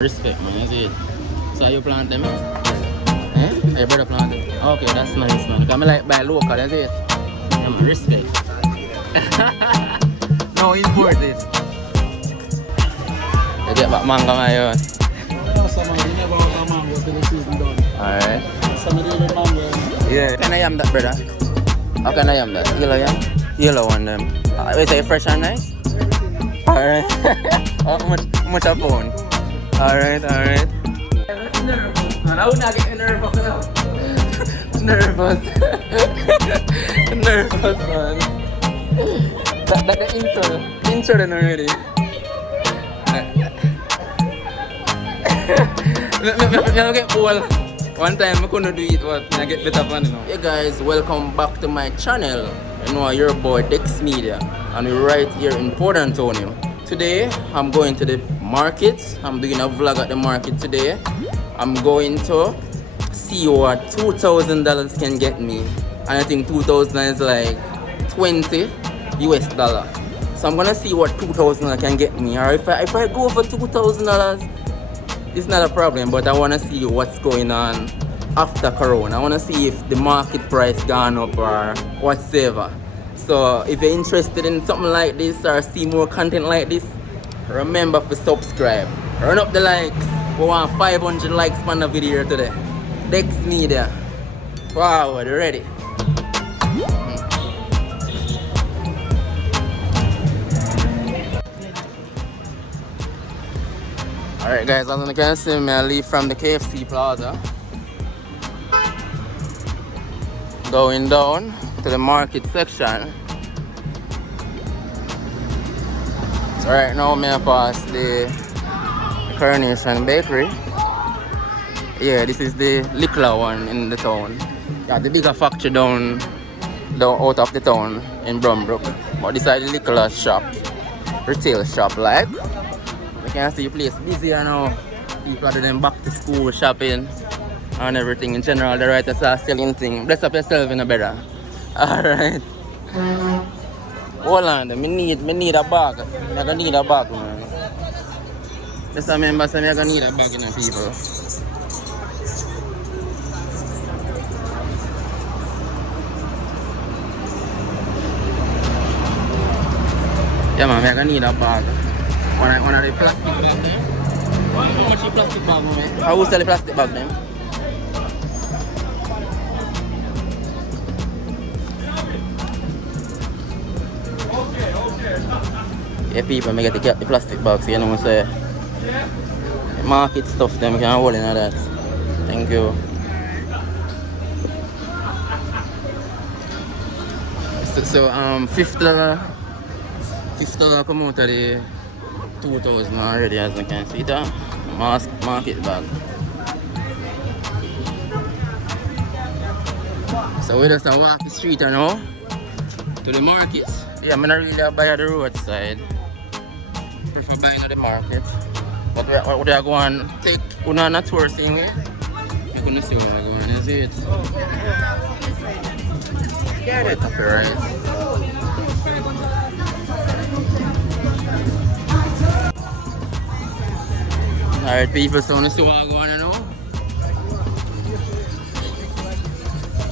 Respect, man, you see it. So you plant them? Eh? Your brother plant them? Okay, that's nice, man. Because I like buy local, you see it? Respect. No, import it. You get back mango, my own. Some man, you never have a mango till the season done. Alright. Some of the other mango. Yeah. Can I am that, brother? How can I am that? Yellow yam? Yellow one, them. Wait, say fresh and nice? Alright. How much a pound? Alright. Nervous, man. I would not get nervous now. Nervous, man. That the intro then already. I get old. One time I couldn't do it, but I get better fun, you know. Hey guys, welcome back to my channel. You know, your boy Dex Media, and we're right here in Port Antonio. Today, I'm going to the market. I'm doing a vlog at the market today. I'm going to see what $2,000 can get me. And I think 2,000 is like 20 US dollar. So I'm gonna see what 2,000 can get me. Or if I go for $2,000, it's not a problem, but I wanna see what's going on after Corona. I wanna see if the market price gone up or whatsoever. So if you're interested in something like this or see more content like this, remember to subscribe. Run up the likes. We want 500 likes on the video today. Dex Media. Wow, we're ready. Alright guys, as you can see me, I leave from the KFC Plaza. Going down to the market section. So right now I pass the Coronation Bakery. Yeah, this is the liquor one in the town. Yeah, the bigger factory down out of the town in Brumbrook. But this is the liquor shop, retail shop like. You can see the place busy now. People are doing back to school shopping and everything. In general, the writers are selling things. Bless up yourself in a better. Alright. Hold on, me need a bag. I'm gonna need a bag, man. Just remember, I'm gonna need a bag, you know, people. Yeah, man, I'm gonna need a bag. One of the plastic bags there. How much is plastic bag, man? How will sell the plastic bag, man? Yeah, people, I get to get the plastic bags, you know what I'm saying? The market stuff, them can hold in that. Thank you. So $50 come out of the 2,000 already, as you can see that. Market bag. So we just walk the street now to the market. Yeah, I'm not really buy at the roadside. Prefer buying at the market. But we are going to take on a tour thing. You couldn't see what I'm going, you see it? Get it. Right. Alright people, so you see what I'm going to know?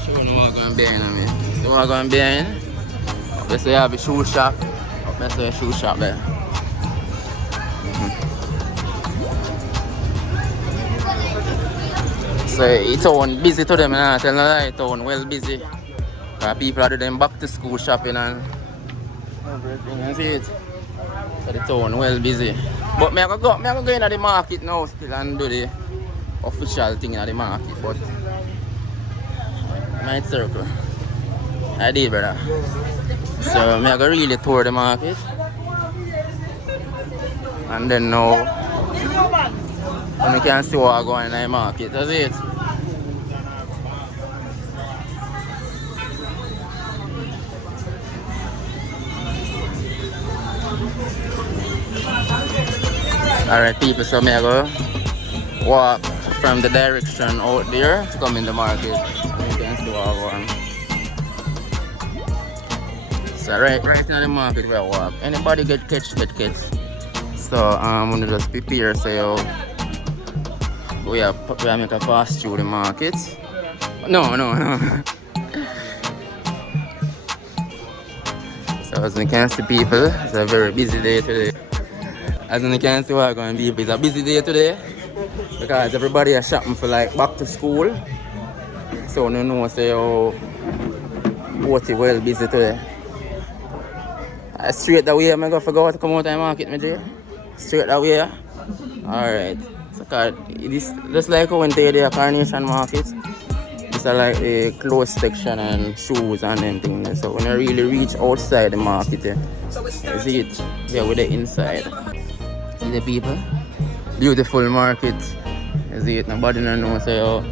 Show me what I'm going behind me. See what I'm going behind? Let's say I have a shoe shop. Let's say a shoe shop there. So it's on busy to them, and I tell them it's on well busy. People are doing back to school shopping and everything, you see it? So the town well busy. But I go into the market now still and do the official thing in the market, but my circle. I did, brother. So I go really tour the market. And then now you can see what I go in the market, that's it. Alright people, so I go walk from the direction out there to come in the market. And you can see what I go on. So right now the market where I walk. Anybody get catch. So I'm gonna just prepare so we are make a pass through the market. No. So as you can see people, it's a very busy day today. As you can see what going to be, it's a busy day today because everybody is shopping for like back to school. So you know say oh what is well busy today. Straight that way I'm gonna forget to come out of the market, my dear. Straight that way. Alright. So this just like when they the Carnation market. It's like a clothes section and shoes and them things. So when you really reach outside the market, you see it here with the inside. See the people? Beautiful market. You see it? Nobody knows say oh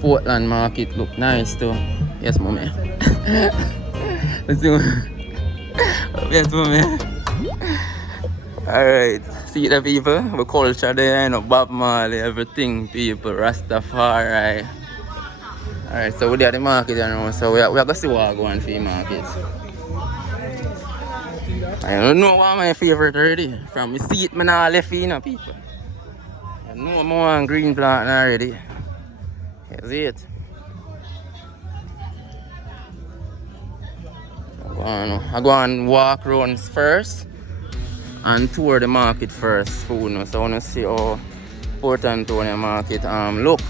Portland market look nice too. Yes, mommy. Let's see. Yes, mommy. Alright, see the people? The culture there, you know, Bob Marley, everything, people, Rastafari. Alright, so we're at the market, you know, so we're going to see what going on for the market. I don't know what my favorite already. From the seat, I not left in, you know, people. I know I'm on green plant already. You see it? I go and walk around first and tour the market first. You know, so I want to see how Port Antonio market look.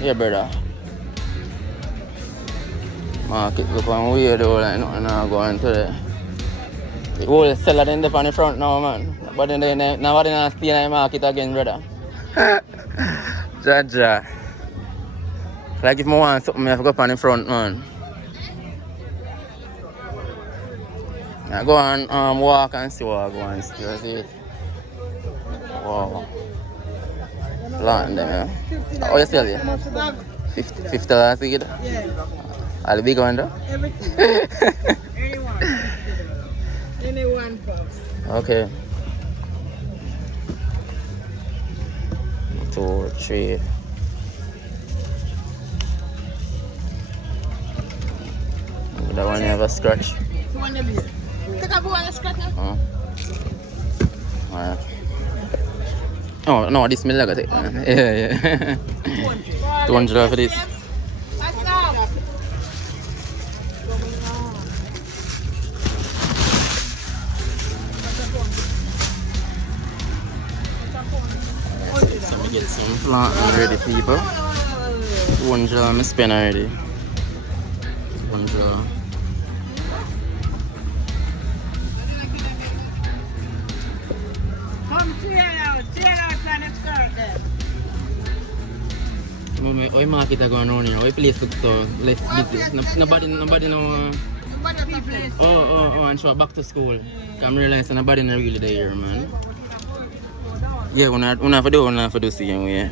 Yeah, brother. Market look one weird though, like nothing going to the whole seller in the front now, man. But then nobody not stay in the market again, brother. Jaja. Like if I want something, I have to go up on the front, man. I go and walk and see what I go and see. You see it? Wow. Plant them, yeah. How you sell it? $50 seed? Yeah. All the big one though? Everything. Anyone pops. Okay. 2, 3. That one you have a scratch. Take a boy and scratch now. Oh. Alright. Oh no, this smell like a yeah. 200 for this. So we get some plant already, people. 200 I'm spend already. 200. Why market are going on here? Why place look so less busy? Nobody know. And so back to school. I'm realizing nobody not really there, man. Yeah, we have to do same way.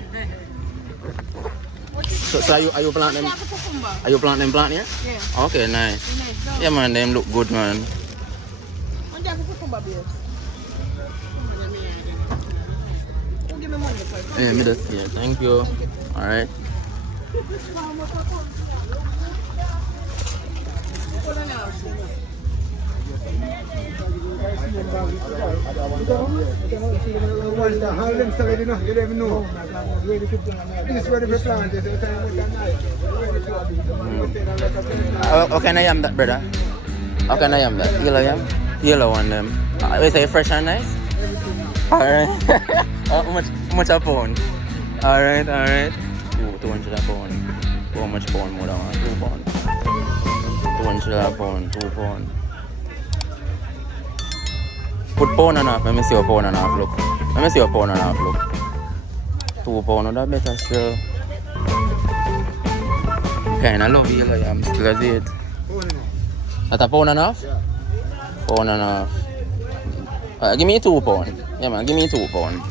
So are you planting them? Are you planting them here? Yeah. Okay, nice. Yeah, man, them look good, man. Yeah, me just here. Thank you. All right. How can I am that, brother? How can I am that? Yellow yam? Yellow one them. We say fresh and nice? Alright. How much a pound? Alright. 200 a pound. How much pound more than 2 pound? 200 a pound, 2 pound. Put pound and half, let me see a pound and half look. Let me see a pound and half look. 2 pound, that better still. Kinda love yellow yam still as it. At a pound and half? Yeah. Pound and half. Give me 2 pound. Yeah man, give me 2 pound.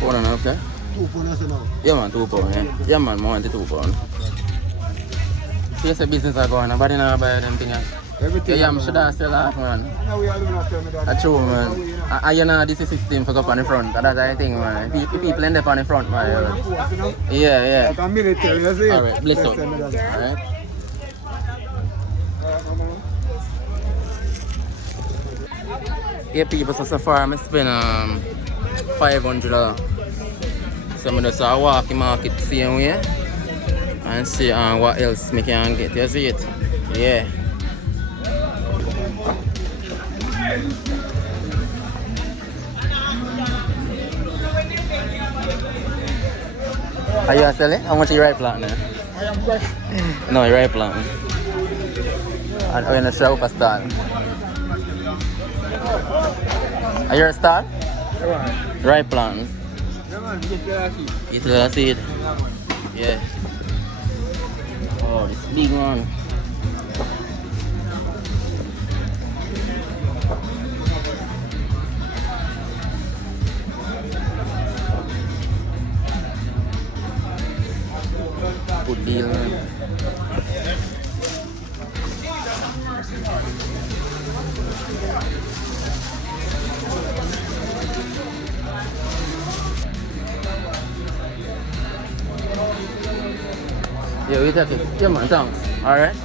Pound and half, okay? 2 pound, I said no. Yeah man, 2 pound, yeah. Yeah man, I want the 2 pound. Yes, the business are going. Nobody know buy them things. Everything. Yeah, I'm sure that's still off, man. Now we are doing that film. That's true, man. You know, this is system for go up on the front. That's the thing, man. People end up on the front, man. Yeah. Like a military, you see? Alright, bless up. Alright. Yeah, people, so far I spend $500. So I'm just walk the market same way and see what else I can get. You see it? Yeah. Are you selling? How much is your right plant now? I am fresh. No, your right plant. And we're in a shop for star. Are you a star? Right plant. Yeah, man, get the seed. Get the seed. Yeah. Oh, this big one. Good deal, man. Yeah, we take it. Yeah, man, thanks. Alright.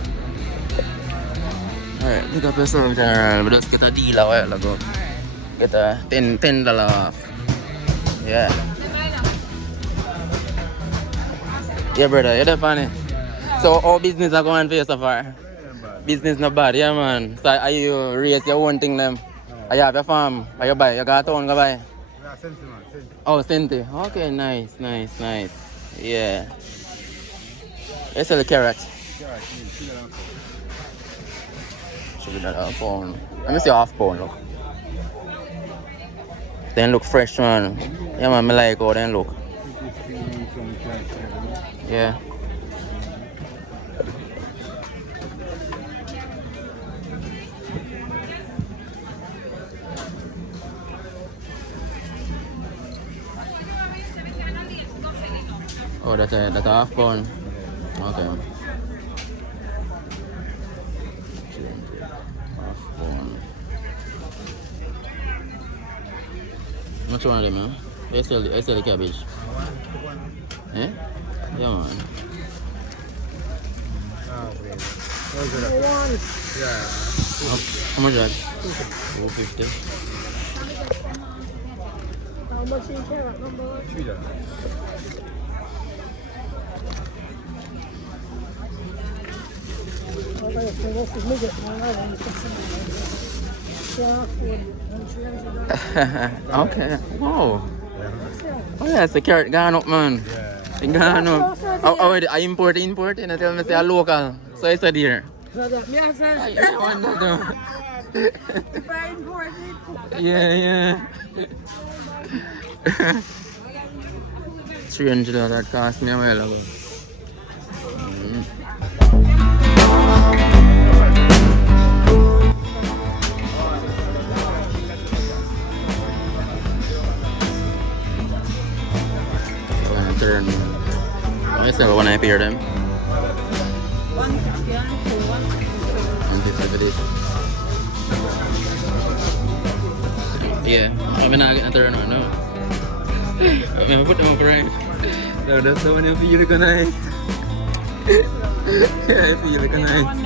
Alright, pick up yourself there. We just get a deal a while ago. Get a $10 off. Yeah. Yeah, brother, you're the funny. So, how business are going for you so far? Business not bad, yeah, man. So, are you raise your own thing, them? Are you have your farm? Are you buy? You got a town, go buy? Yeah, Senti, man. Senti. Oh, Senti. Okay, nice. Yeah. You sell the carrot? Carrot, $2 a pound. Let me see half pound, look. Then look fresh, man. Yeah, man, I like how then look. Yeah. Oh, that's a half pound. Okay. Half pound. How much one of them, man? I sell the cabbage. Eh? Yeah, man. Yeah. How much that? 250. How much is carrot number one? $3. Okay. Wow. Oh yeah, it's a carrot gone up, man. Yeah. It gone up. I import, and I tell me say a local. So it's a deer. I wonder though. Yeah. $300 that cost me a while ago. Turn. I sell when I pair them. 150 and 150 for this. Yeah, I'm not getting a turn on now. I'm gonna put them up right. So that's the one I feel recognized. Yeah, I feel recognized.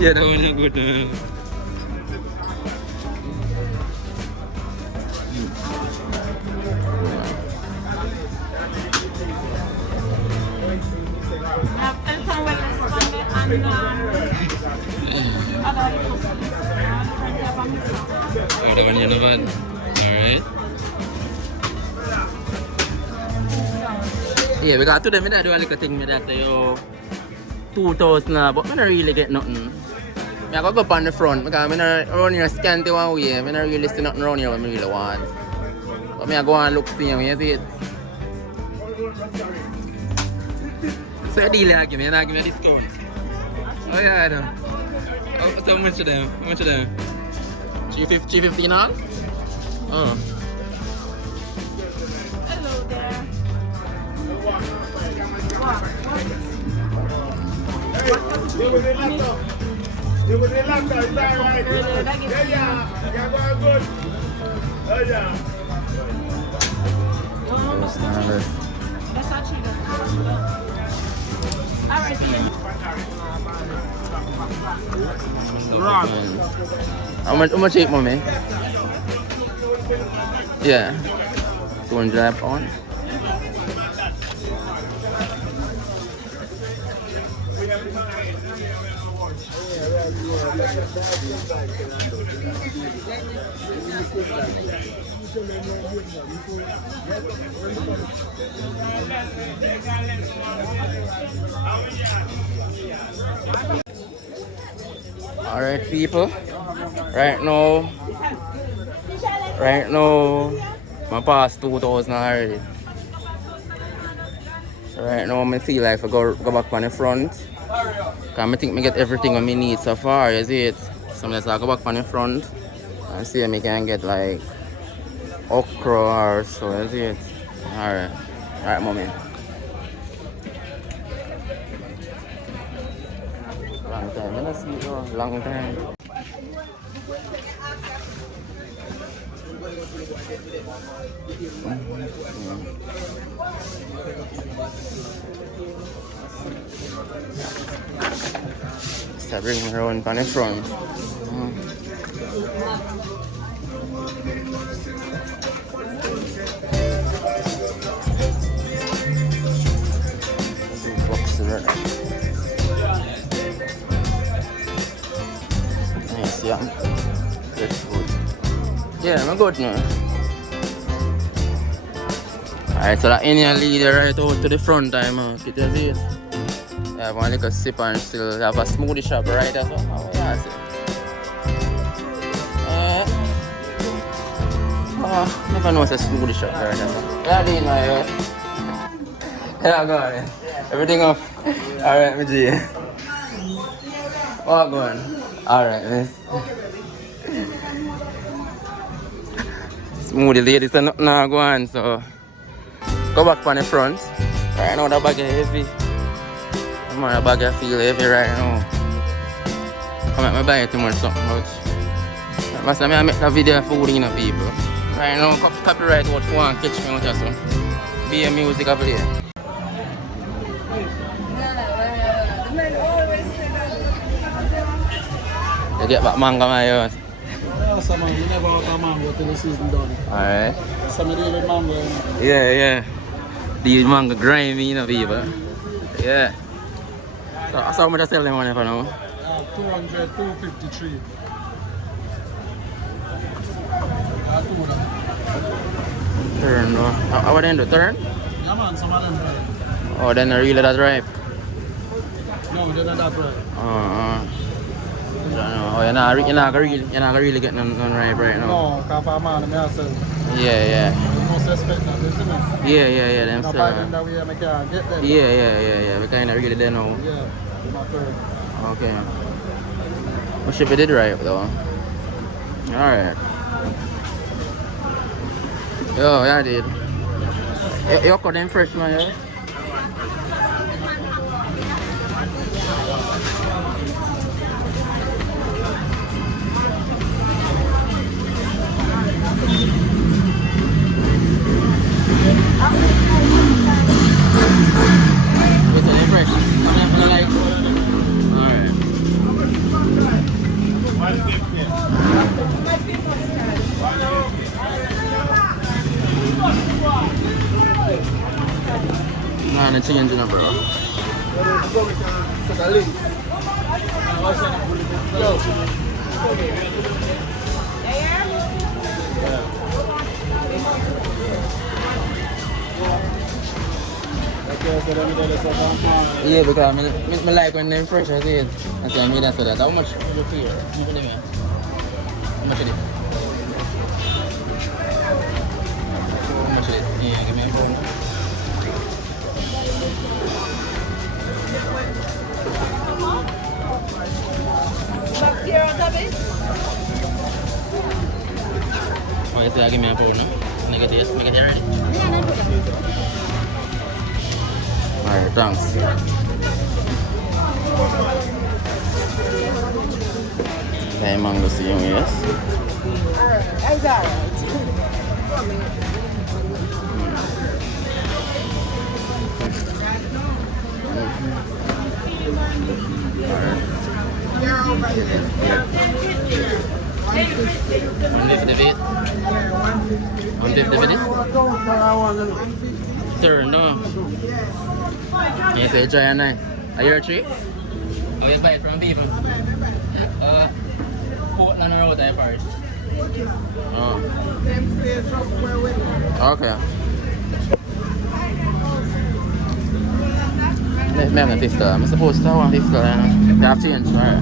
Yeah, that one is good. Oh, that one you know bad. Alright. Yeah, we got to them. I do a little thing that say, yo, 2,000, but I don't really get nothing. I gotta go up on the front because I'm not run here scanty one way. I'm not really see nothing around here what I really want. But I go and look see him, you see it? So a deal you give me, and I give me a discount. Oh yeah, I know. Oh, so how much of them? How much of them? 350 now? Oh. Hello there. You with the laptop. You with the laptop, is that right? Yeah, yeah. You're going good. Oh, yeah. That's not cheating. Alright, How much eat, mommy? Yeah. 200 pounds. Alright people, right now, I passed 2,000 already. So right now I feel like I go back on the front. Cause I think I get everything I need so far, you see it? So I'm just like go back on the front and see if I can get like okra or so, you see it? Alright mommy. Long time, let's see it, long time. Start bringing around on the front. Nice, yeah. Good food. Yeah, I'm good now. Alright, so that Indian leader right out to the front time, you see it? Yeah, I want to take a sip and still have a smoothie shop right there. So, oh, yeah, see. Never know it's a smoothie shop right there. So. Yeah, Dean, my yeah, go on. Everything up. Alright, my G. Oh, go on. Alright, miss. Smoothie ladies are not now go on, so go back on the front. Right now the bag is heavy. The bag I feel heavy right now. I might buy too much something, but must I make a video for food, you know, people. Right now, copyright what you want catch me out here, so be a music I play. You get back mango, my yacht. Some man, we never out of mango till the season done. Alright. Some of the mango. Yeah. These mango grimy, you know, people. Yeah. So how much I sell them on for now? 200, 253. Turn, no. How they do turn? Yeah man, some of them turn. Oh, then they're really that ripe? No, they're not that ripe. Oh, you're not really getting none ripe right now. No, because for a man, I sell. Yeah. You must respect that, isn't it? Yeah, them not still. buy them that way, I can't get them. Yeah. We kind of really there now. Yeah, my turn. Okay. We should be did right though. Alright. Yo, yeah, I did. You cut them fresh, man, yeah? Wait, are they fresh? I like. Alright. Nah, it's changing up, bro. Yeah, because I like when they're fresh, I see it. I say I made that for that. How much is it for you? How much is it? How much is it? Yeah, give me a phone. Oh, you say give me a phone, no? Make it ready. Alright, thanks. Thai mango stew, yes. That's alright. Turn, no. You say try and I. Are you a tree? Oh, you buy it from people? Portland Road, I first. Oh. Okay. Maybe I'm $50. I'm supposed to have $50. They have change, right?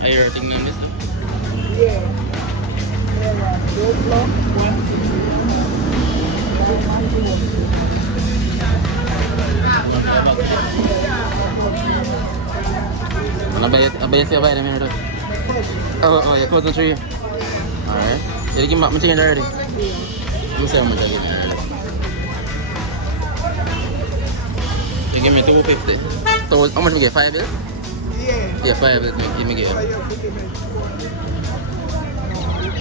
Are you hurting them this time? Yeah. I'll buy you a vitamin or two. Oh, your cousin tree. Alright. Did you give me my change already? Let me see how much I give you already. You give me $250. So how much we get? 5 bills? Yeah, 5 bills. Give me.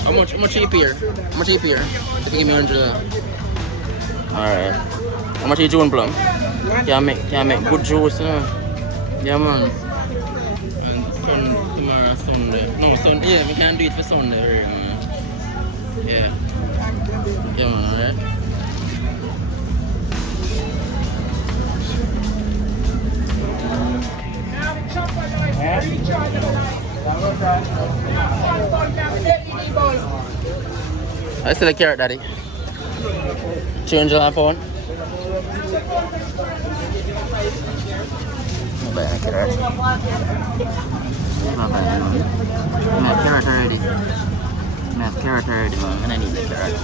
How much cheap here? How much cheap here? If you give me $100. Alright. How much is June plum? Can make good juice, you know? Yeah, man. And tomorrow Sunday. No, Sunday. Yeah, we can do it for Sunday, really, man. Yeah. Yeah, man, alright. I still a carrot, daddy. Change on phone. Not bad, carrot. Not bad. I have carrot already. I have carrot already, man. And I need the carrot.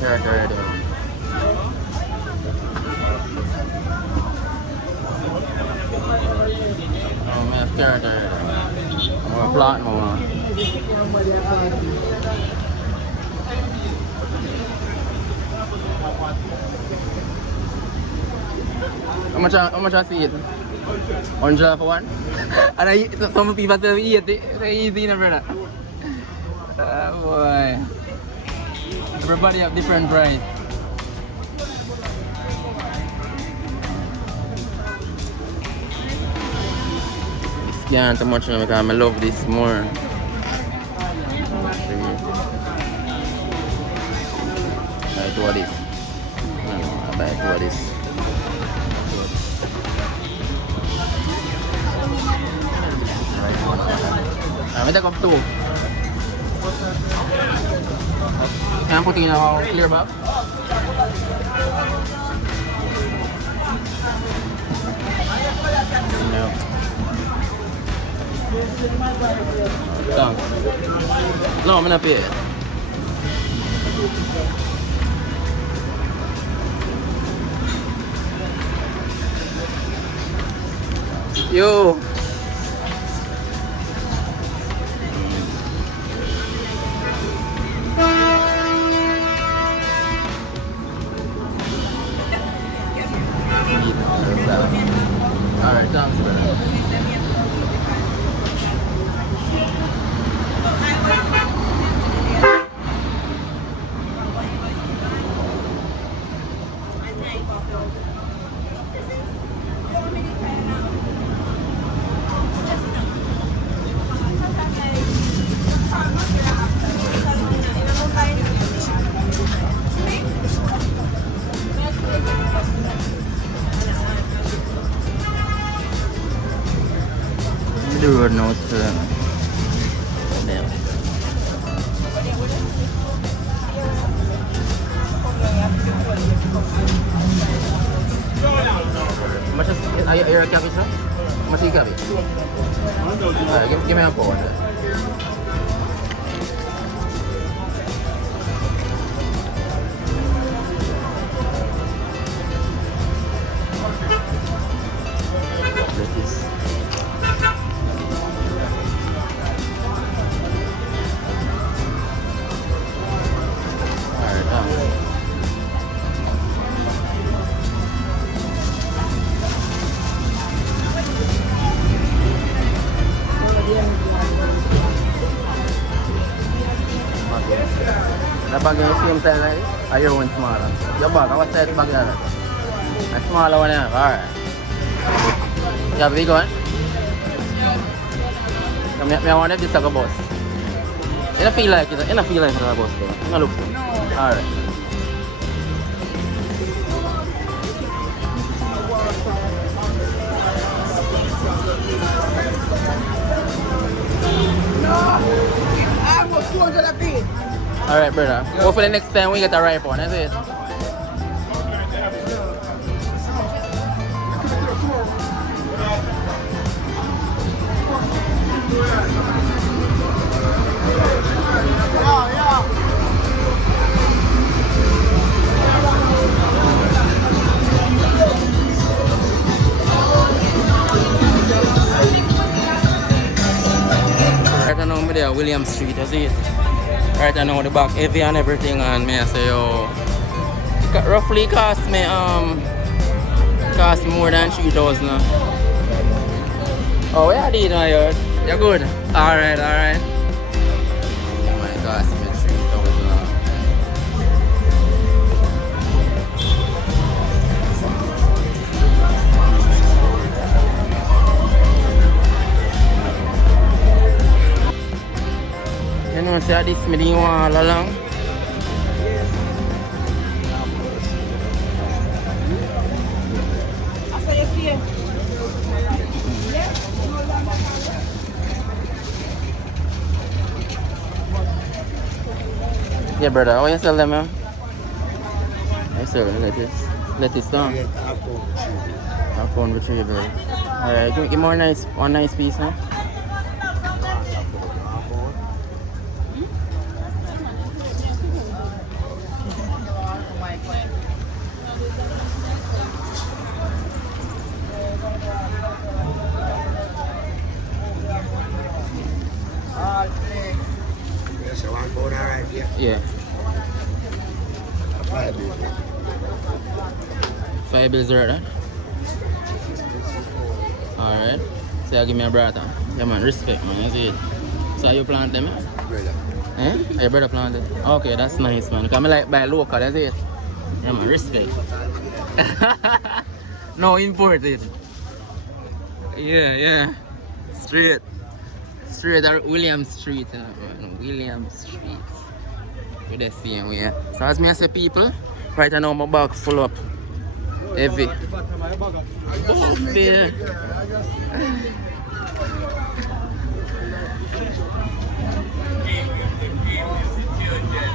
Carrot already, man. Oh, I have carrot already. I'm gonna plant more. How much I see it? $100 for one? And some people say eat it. They easy, you know, brother. Oh boy. Everybody have different price. This can't too much because I love this more. I do this. I buy two of this. I'm take up 2. Can I put it in a clear bag? No. Thanks. No, I'm gonna pay it. Yo. Alright, thanks, brother. The road notes to them. How much is your cabbage, sir? How much is your cabbage? Alright, give me a phone. bag in the same size like this? Or your one smaller? Your bag, what size bag is that? A smaller one, yeah. Alright. You have a big one? I want this like a bus. You don't feel like it, you don't feel like it's a bus though. You don't look so. Alright. Almost 200 a piece. Alright, brother. Hopefully next time we get a ripe one, is it? Right now I'm there, William Street, you see it? Right now the back heavy and everything, and me I say yo, it roughly cost me more than 3,000. Oh, where are you now? You're good. Alright, alright. Oh my gosh, me 3,000. You know, say this me didn't want all along. After you see it. Yeah, brother, how you sell them, man? I sell lettuce. Lettuce down. Half pound retriever. Alright, give me one nice piece, huh? Yeah. 5 bills right there. Alright. So you give me a brother. Yeah man, respect man, you see it. So you plant them? Brother. Eh? Your brother planted? Okay, that's nice man. Because I like buy local, that's it. Yeah man, respect. No imported. Yeah. Straight at William Street, man. William Street. With the same way. So as me I say people, right now my bag full up. Heavy. Buffy.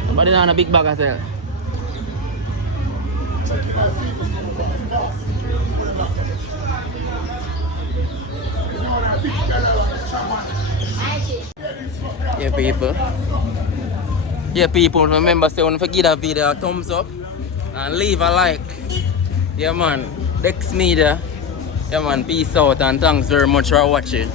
Somebody on a big bag as well. Yeah people, remember say when you give that video a thumbs up and leave a like. Yeah man, Dex Media. Yeah man, peace out and thanks very much for watching.